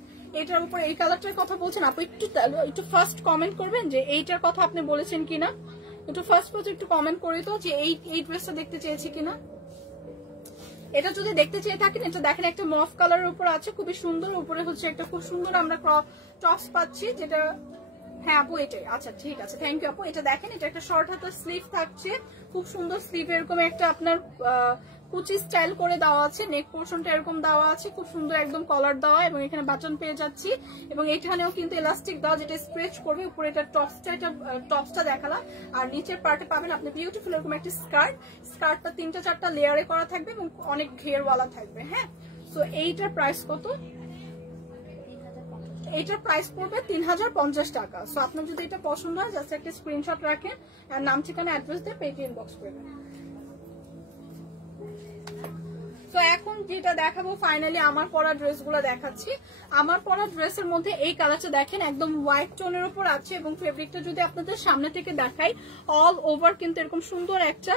এটার উপর এই কালারটার কথা বলছেন আপু। একটু ফার্স্ট কমেন্ট করবেন যে এইটার কথা আপনি বলেছেন কিনা, একটু ফার্স্ট একটু কমেন্ট করে তো যে এই ড্রেসটা দেখতে চেয়েছি কিনা। এটা যদি দেখতে চেয়ে থাকেন, এটা দেখেন একটা মফ কালারের উপর আছে, খুবই সুন্দর। উপরে হচ্ছে একটা খুব সুন্দর আমরা টপস পাচ্ছি যেটা, হ্যাঁ আপু এটাই। আচ্ছা ঠিক আছে, থ্যাংক ইউ আপু। এটা দেখেন, এটা একটা শর্ট হাতের স্লিভ থাকছে, খুব সুন্দর স্লিভ, এরকম একটা আপনার কুচি স্টাইল করে দেওয়া আছে, নেক পোর্শনটা এরকম দেওয়া আছে, খুব সুন্দর একদম কলার দেওয়া এবং এখানে বাটন পেয়ে যাচ্ছি এবং এখানেও কিন্তু এলাস্টিক দেওয়া যেটা স্ট্রেচ করবে। উপরে এটা টপসটা দেখালাম আর নিচের পার্টে পাবেন আপনি বিউটিফুল এরকম একটা স্কার্টটা 3-4টা লেয়ারে করা থাকবে এবং অনেক ঘেরওয়ালা থাকবে। হ্যাঁ, তো এইটার প্রাইস কত? এইটার প্রাইস পড়বে 3050 টাকা। সো আপনার যদি এটা পছন্দ হয় জাস্ট একটা স্ক্রিনশট রাখেন আর নাম ঠিকানা অ্যাড্রেস দিয়ে পেজে ইনবক্স করবেন। তো এখন যেটা দেখাবো ফাইনালি আমার পরা ড্রেসগুলো দেখাচ্ছি। আমার পরা ড্রেসের মধ্যে এই কালারটা দেখেন একদম হোয়াইট টোনের উপর আছে এবং ফেব্রিকটা যদি আপনাদের সামনে থেকে দেখাই অল ওভার কিন্তু এরকম সুন্দর একটা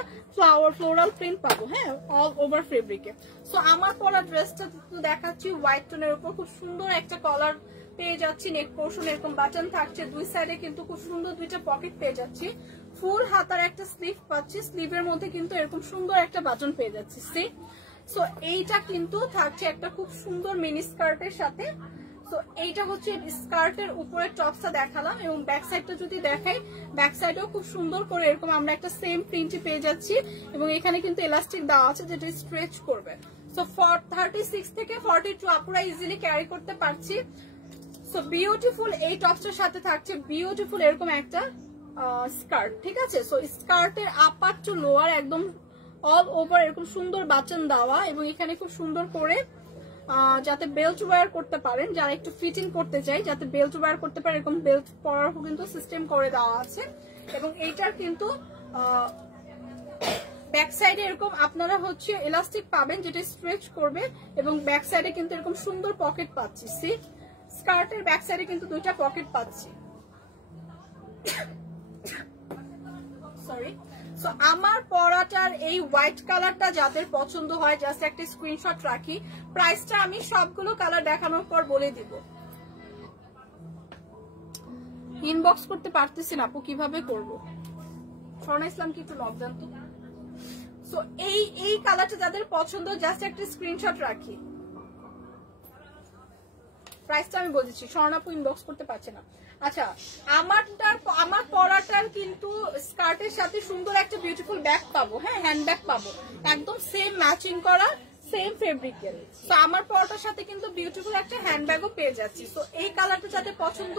ফ্লোরাল প্রিন্ট পাবো। হ্যাঁ, অল ওভার ফেব্রিকে। সো আমার পরা ড্রেসটা দেখাচ্ছি হোয়াইট টোনের উপর, খুব সুন্দর একটা কলার পেয়ে যাচ্ছি, নেক পোর্শন এরকম বাটন থাকছে, দুই সাইডে কিন্তু খুব সুন্দর দুইটা পকেট পেয়ে যাচ্ছি, ফুল হাতার একটা স্লিভ পাচ্ছি, স্লিভের মধ্যে কিন্তু এরকম সুন্দর একটা বাটন পেয়ে যাচ্ছি। সি সো এইটা কিন্তু থাকছে একটা খুব সুন্দর মিনি স্কার্টের সাথে। তো এইটা হচ্ছে স্কার্টের উপরে টপসটা দেখালাম এবং ব্যাক সাইডটা যদি দেখাই, ব্যাক সাইডেও খুব সুন্দর করে এরকম আমরা একটা সেম প্রিন্টই পেয়ে যাচ্ছি এবং এখানে কিন্তু এলাস্টিক দেওয়া আছে যেটা স্ট্রেচ করবে। সো 36 থেকে 42 আপুরা ইজিলি ক্যারি করতে পারছি। সো বিউটিফুল এই টপসটার সাথে থাকছে বিউটিফুল এরকম একটা স্কার্ট। ঠিক আছে, সো স্কার্টের আপার টু লোয়ার একদম অল ওভার এরকম সুন্দর বাটন দেওয়া এবং এখানে খুব সুন্দর করে যাতে বেল্ট ওয়্যার করতে পারেন, যারা একটু ফিটিং করতে চাই যাতে বেল্ট ওয়্যার করতে পারে এরকম বেল্ট পরার কিন্তু সিস্টেম করে দেওয়া আছে এবং এইটার কিন্তু ব্যাক সাইডে এরকম আপনারা হচ্ছে এলাস্টিক পাবেন যেটা স্ট্রেচ করবে এবং ব্যাক সাইডে কিন্তু এরকম সুন্দর পকেট পাচ্ছি। সি স্কার্টের ব্যাক সাইডে কিন্তু দুইটা পকেট পাচ্ছি। সরি, সো আমার পরাটার এই হোয়াইট কালারটা যাদের পছন্দ হয় জাস্ট একটা স্ক্রিনশট রাখি। প্রাইসটা আমি সবগুলো কালার দেখানোর পর বলে দিব। ইনবক্স করতে পারতেছি না আপু, কিভাবে করবো? স্বর্ণা ইসলাম কি একটু নক দেন তো। সো এই কালারটা যাদের পছন্দ জাস্ট একটা স্ক্রিনশট রাখি। প্রাইসটা আমি বলেছি, স্বর্ণাপু ইনবক্স করতে পারছে না। আচ্ছা, আমার পরাটার কিন্তু স্কার্টের সাথে সুন্দর একটা বিউটিফুল ব্যাগ পাবো। হ্যাঁ, হ্যান্ড ব্যাগ পাবো একদম সেম ম্যাচিং করা, সেম ফেব্রিকের। তো আমার পরাটার সাথে কিন্তু বিউটিফুল একটা হ্যান্ড ব্যাগও পেয়ে যাচ্ছি। তো এই কালারটা যাদের পছন্দ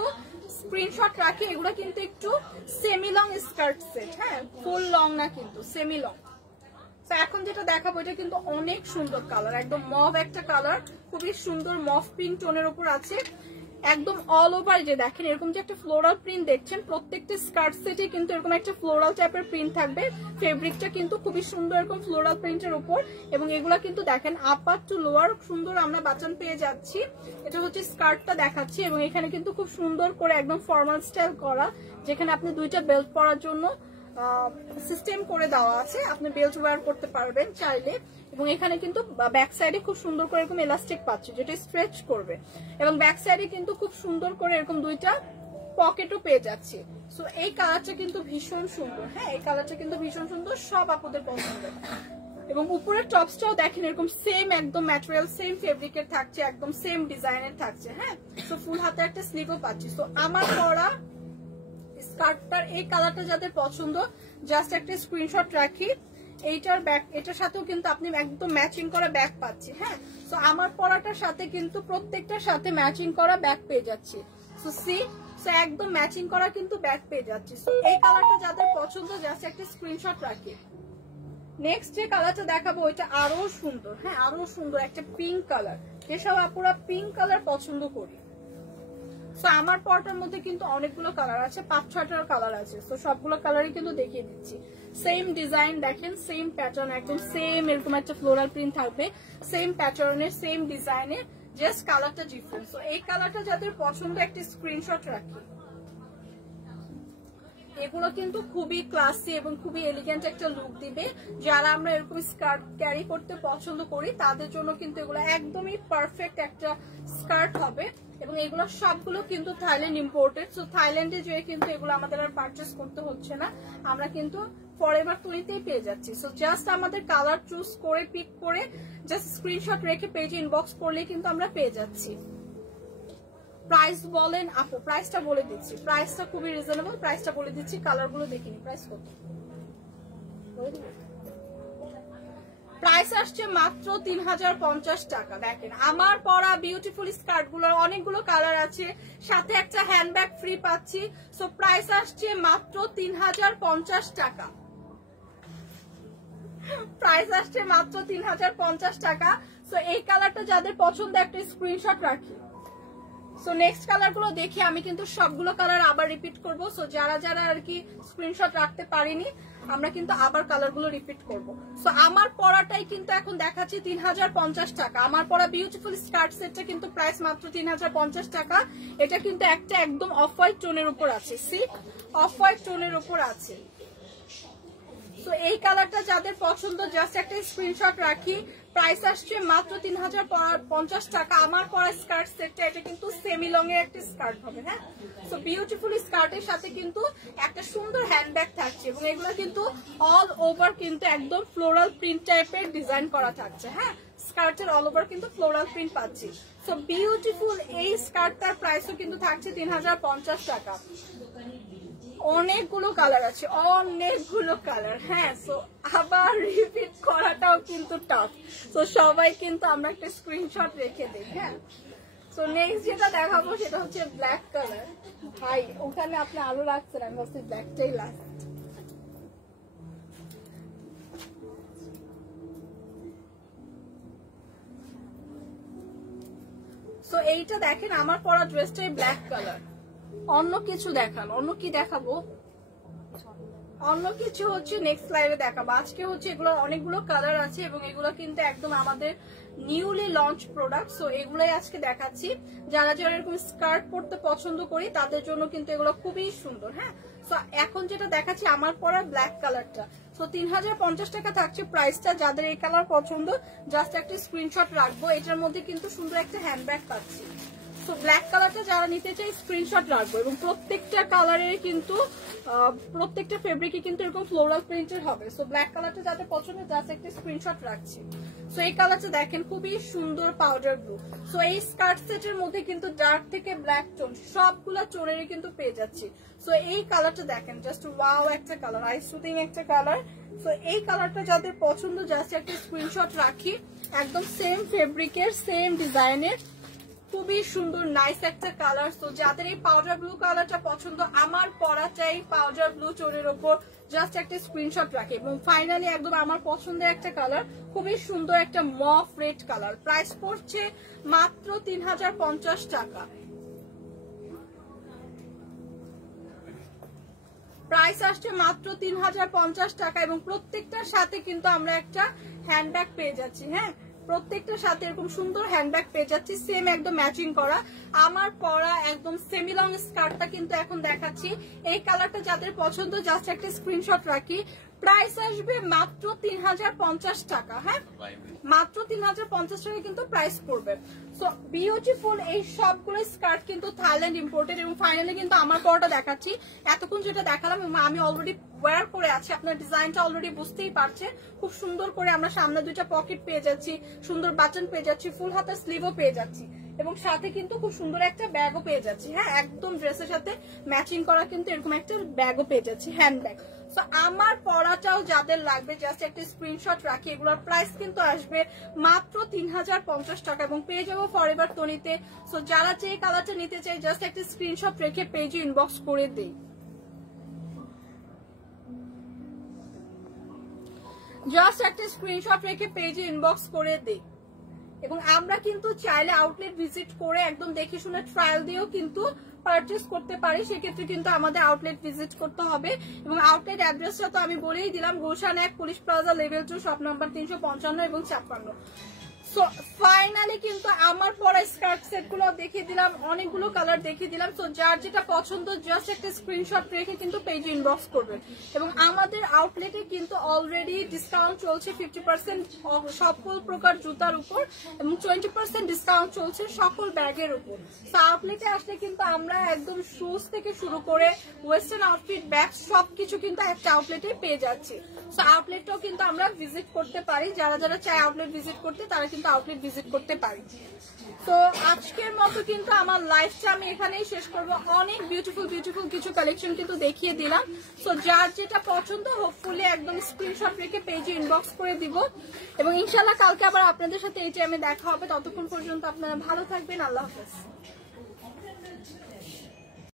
স্ক্রিনশট রাখি। এগুলো কিন্তু একটু সেমি লং স্কার্ট সেট। হ্যাঁ, ফুল লং না কিন্তু সেমি লং। তো এখন যেটা দেখাবো এটা কিন্তু অনেক সুন্দর কালার, একদম মভ একটা কালার, খুবই সুন্দর মভ পিঙ্ক টোনের উপর আছে একদম অল ওভার যে দেখেন এরকম যে একটা ফ্লোরাল প্রিন্ট দেখছেন, প্রত্যেকটা স্কার্ট সেটে কিন্তু এরকম একটা ফ্লোরাল টাইপের প্রিন্ট থাকবে। ফেব্রিকটা কিন্তু খুবই সুন্দর এরকম ফ্লোরাল প্রিন্টের উপর, এবং এগুলা কিন্তু দেখেন আপার টু লোয়ার সুন্দর আমরা বাটন পেয়ে যাচ্ছি। এটা হচ্ছে স্কার্টটা দেখাচ্ছি, এবং এখানে কিন্তু খুব সুন্দর করে একদম ফর্মাল স্টাইল করা, যেখানে আপনি দুইটা বেল্ট পরার জন্য সিস্টেম করে দেওয়া আছে, আপনি বেল্ট ওয়্যার করতে পারবেন চাইলে। এবং এখানে কিন্তু ব্যাক সাইডে খুব সুন্দর করে এরকম এলাস্টিক পাচ্ছি যেটা স্ট্রেচ করবে, এবং ব্যাক সাইডে কিন্তু খুব সুন্দর করে এরকম দুইটা পকেটও পেয়ে যাচ্ছি। সো এই কালারটা কিন্তু ভীষণ সুন্দর। হ্যাঁ, এই কালারটা কিন্তু ভীষণ সুন্দর, সব আপুদের পছন্দের। এবং উপরের টপসটাও দেখেন এরকম সেম একদম ম্যাটেরিয়াল সেম ফেব্রিকের থাকছে, একদম সেম ডিজাইনের থাকছে। হ্যাঁ, তো ফুল হাতে একটা স্লিভও পাচ্ছি। তো আমার পরা স্কার্টটার এই কালারটা যাদের পছন্দ জাস্ট একটা স্ক্রিনশট রাখি। এইটার ব্যাক এটার সাথেও কিন্তু আপনি একদম ম্যাচিং করা ব্যাগ পাচ্ছি। হ্যাঁ, সো আমার পরাটার সাথে কিন্তু প্রত্যেকটার সাথে ম্যাচিং করা ব্যাগ পেয়ে যাচ্ছি। সো সি সো একদম ম্যাচিং করা কিন্তু ব্যাগ পেয়ে যাচ্ছি। সো এই কালারটা যাদের পছন্দ জাস্ট একটা স্ক্রিনশট রাখি। নেক্সট যে কালারটা দেখাবো ওইটা আরো সুন্দর। হ্যাঁ, আরো সুন্দর একটা পিঙ্ক কালার, যেসব আপুরা পিঙ্ক কালার পছন্দ করি। সো আমার পরাটার মধ্যে কিন্তু অনেকগুলো কালার আছে, 5-6টার কালার আছে। তো সবগুলো কালারই কিন্তু দেখিয়ে দিচ্ছি। সেম ডিজাইন দেখেন, সেম প্যাটার্ন, একদম সেম এরকম একটা ফ্লোরাল প্রিন্ট থাকবে, সেম প্যাটার্নের সেম ডিজাইনের, জাস্ট কালারটা ডিফারেন্ট। সো এই কালারটা যাদের পছন্দ একটা স্ক্রিনশট রাখি। এগুলো কিন্তু খুবই ক্লাসি এবং খুবই এলিগেন্ট একটা লুক দিবে। যারা আমরা এরকম স্কার্ট ক্যারি করতে পছন্দ করি তাদের জন্য কিন্তু এগুলো একদমই পারফেক্ট একটা স্কার্ট হবে। এবং এগুলো সবগুলো কিন্তু থাইল্যান্ড ইম্পোর্টেড। সো থাইল্যান্ডে যেয়ে কিন্তু এগুলো আমাদের আর পারচেস করতে হচ্ছে না, আমরা কিন্তু ফরএভার তুলিতেই পেয়ে যাচ্ছি। সো জাস্ট আমাদের কালার চুজ করে পিক করে জাস্ট স্ক্রিনশট রেখে পেজে ইনবক্স করলে কিন্তু আমরা পেয়ে যাচ্ছি। প্রাইস বলেন আপু, প্রাইসটা বলে দিচ্ছি, প্রাইসটা খুবই রিজনেবল, প্রাইসটা বলে দিচ্ছি। কালারগুলো দেখিনি, প্রাইস কত বলে দিবেন? প্রাইস আসছে মাত্র 3050 টাকা। দেখেন আমার পরা বিউটিফুল স্কার্ট গুলোর অনেকগুলো কালার আছে, সাথে একটা হ্যান্ডব্যাগ ফ্রি পাচ্ছি। সো প্রাইস আসছে মাত্র 3050 টাকা। প্রাইস আসছে মাত্র 3050 টাকা। সো এই কালারটা যাদের পছন্দ একটা স্ক্রিনশট রাখি। সো নেক্সট কালার গুলো দেখি, আমি কিন্তু সবগুলো কালার আবার রিপিট করব। সো যারা যারা আর কি স্ক্রিনশট রাখতে পারিনি আমরা কিন্তু আবার কালার গুলো রিপিট করব। সো আমার পরাটাই কিন্তু এখন দেখাচ্ছি 3050 টাকা। আমার পরা বিউটিফুল স্কার্ট সেটটা কিন্তু প্রাইস মাত্র 3050 টাকা। এটা কিন্তু একটা একদম অফ হোয়াইট টোনের উপর আছে, সি অফ হোয়াইট টোনের উপর আছে। সো এই কালারটা যাদের পছন্দ জাস্ট একটা স্ক্রিনশট রাখি। প্রাইস আসছে মাত্র 3050 টাকা। আমার পরা স্কার্ট সেটটা এটা কিন্তু সেমি লং এর একটা স্কার্ট হবে। হ্যাঁ, সো বিউটিফুল স্কার্টের সাথে কিন্তু একটা সুন্দর হ্যান্ডব্যাগ থাকছে, এবং এগুলো কিন্তু অল ওভার কিন্তু একদম ফ্লোরাল প্রিন্ট টাইপের ডিজাইন করা থাকছে। হ্যাঁ, স্কার্টের অল ওভার কিন্তু ফ্লোরাল প্রিন্ট পাচ্ছি। সো বিউটিফুল এই স্কার্টটার প্রাইসও কিন্তু থাকছে 3050 টাকা। অনেকগুলো কালার আছে, অনেকগুলো কালার। হ্যাঁ, সো আবার রিপিট করাটাও কিন্তু টাফ। সো সবাই কিন্তু আমরা একটা স্ক্রিনশট রেখে দিই। হ্যাঁ, সো নেক্সট যেটা দেখাবো সেটা হচ্ছে ব্ল্যাক কালার। ভাই ওখানে আপনি আলো রাখছেন, আমি ভাবছি ব্ল্যাকটাই লাস্ট। সো এইটা দেখেন আমার পরা ড্রেসটাই ব্ল্যাক কালার। অন্য কিছু দেখান, অন্য কি দেখাবো? অন্য কিছু হচ্ছে নেক্সট লাইভে দেখাবো। আজকে হচ্ছে এগুলো অনেকগুলো কালার আছে, এবং এগুলো কিন্তু একদম আমাদের নিউলি লঞ্চ প্রোডাক্ট। সো এগুলাই আজকে দেখাচ্ছি। যারা যারা এরকম স্কার্ট পরতে পছন্দ করি তাদের জন্য কিন্তু এগুলো খুবই সুন্দর। হ্যাঁ, সো এখন যেটা দেখাচ্ছি আমার পরা ব্ল্যাক কালারটা। সো 3050 টাকা থাকছে প্রাইসটা। যাদের এই কালার পছন্দ জাস্ট একটা স্ক্রিনশট রাখবো। এটার মধ্যে কিন্তু সুন্দর একটা হ্যান্ডব্যাগ পাচ্ছি। সো ব্ল্যাক কালারটা যারা নিতে চাই স্ক্রিনশট রাখবো, এবং প্রত্যেকটা কালারের কিন্তু প্রত্যেকটা ফেব্রিকে কিন্তু এরকম ফ্লোরাল প্রিন্টের হবে। সো ব্ল্যাক কালারটা যাদের পছন্দ জাস্ট একটা স্ক্রিনশট রাখছি। সো এই কালারটা দেখেন খুবই সুন্দর পাউডার ব্লু। সো এই স্কার্ট সেটের মধ্যে কিন্তু ডার্ক থেকে ব্ল্যাক টোন সবগুলা টোনেরই কিন্তু পেয়ে যাচ্ছি। সো এই কালারটা দেখেন জাস্ট ওয়াও একটা কালার, আই সুদিং একটা কালার। সো এই কালারটা যাদের পছন্দ জাস্ট একটা স্ক্রিনশট রাখি। একদম সেম ফেব্রিকের সেম ডিজাইনের খুবই সুন্দর নাইস একটা কালার। তো যাদের এই পাউডার ব্লু কালারটা পছন্দ আমার পরাটাই পাউডার ব্লু টোনের উপর জাস্ট একটা স্ক্রিনশট রাখে। এবং ফাইনালি একদম আমার পছন্দের একটা কালার, খুবই সুন্দর একটা মফ রেড কালার। প্রাইস পড়ছে মাত্র 3050 টাকা। প্রাইস আসছে মাত্র 3050 টাকা এবং প্রত্যেকটার সাথে কিন্তু আমরা একটা হ্যান্ডব্যাগ পেয়ে যাচ্ছি। হ্যাঁ, প্রত্যেকটার সাথে এরকম সুন্দর হ্যান্ডব্যাগ পেয়ে যাচ্ছি, সেম একদম ম্যাচিং করা। আমার পরা একদম সেমি লং স্কার্টটা কিন্তু এখন দেখাচ্ছি। এই কালারটা যাদের পছন্দ জাস্ট একটা স্ক্রিনশট রাখি। প্রাইস আসবে মাত্র 3050 টাকা। হ্যাঁ, মাত্র 3050 টাকা কিন্তু প্রাইস পড়বে। সো বিউটিফুল এই সবগুলো স্কার্ট কিন্তু থাইল্যান্ড ইম্পোর্টেড। এবং ফাইনালি কিন্তু আমার পরাটা দেখাচ্ছি। এতক্ষণ যেটা দেখালাম আমি অলরেডি ওয়্যার করে আছি, আপনার ডিজাইনটা অলরেডি বুঝতেই পারছেন। খুব সুন্দর করে আমরা সামনে দুইটা পকেট পেয়ে যাচ্ছি, সুন্দর বাটন পেয়ে যাচ্ছি, ফুল হাতের স্লিভও পেয়ে যাচ্ছি এবং সাথে কিন্তু খুব সুন্দর একটা ব্যাগও পেয়ে যাচ্ছি। হ্যাঁ, একদম ড্রেসের সাথে ম্যাচিং করা কিন্তু এরকম একটা ব্যাগও পেয়ে যাচ্ছি, হ্যান্ড ব্যাগ। তো আমার পরাটাও যাদের লাগবে জাস্ট একটা স্ক্রিনশট রাখি। এগুলোর প্রাইস কিন্তু আসবে মাত্র 3050 টাকা এবং পেয়ে যাবো ফরএভার তনিতে। সো যারা যে কালারটা নিতে চাই জাস্ট একটা স্ক্রিনশট রেখে পেজে ইনবক্স করে দেই। জাস্ট একটা স্ক্রিনশট রেখে পেজে ইনবক্স করে দেই। এবং আমরা কিন্তু চাইলে আউটলেট ভিজিট করে একদম দেখে শুনে ট্রায়াল দিয়েও কিন্তু পারচেস করতে পারি। সেক্ষেত্রে কিন্তু আমাদের আউটলেট ভিজিট করতে হবে। এবং আউটলেট অ্যাড্রেসটা তো আমি বলেই দিলাম, Gulshan 1 police plaza level 2 shop number 355 এবং 56। সো ফাইনালি কিন্তু আমার পরা স্কার্ট সেট গুলো দেখিয়ে দিলাম, অনেকগুলো কালার দেখিয়ে দিলাম। সো যার যেটা পছন্দ জাস্ট একটা স্ক্রিনশট রেখে কিন্তু পেজে ইনবক্স করবেন। এবং আমাদের আউটলেটে কিন্তু অলরেডি ডিসকাউন্ট চলছে 50% সকল প্রকার জুতার উপর এবং 20% ডিসকাউন্ট চলছে সকল ব্যাগের উপর। সো আউটলেটে আসলে কিন্তু আমরা একদম শুজ থেকে শুরু করে ওয়েস্টার্ন আউটফিট, ব্যাগ সবকিছু কিন্তু একটা আউটলেটে পেয়ে যাচ্ছি। সো আউটলেটটাও কিন্তু আমরা ভিজিট করতে পারি। যারা যারা চায় আউটলেট ভিজিট করতে তারা কিন্তু আউটলেট ভিজিট করতে পারি। তো আজকের মতো কিন্তু আমার লাইফটা আমি এখানেই শেষ করব। অনেক বিউটিফুল বিউটিফুল কিছু কালেকশন কিন্তু দেখিয়ে দিলাম। সো যার যেটা পছন্দ হোপফুলি একদম স্ক্রিনশট রেখে পেজে ইনবক্স করে দিব এবং ইনশাআল্লাহ কালকে আবার আপনাদের সাথে এই টাইমে দেখা হবে। ততক্ষণ পর্যন্ত আপনারা ভালো থাকবেন। আল্লাহ হাফেজ।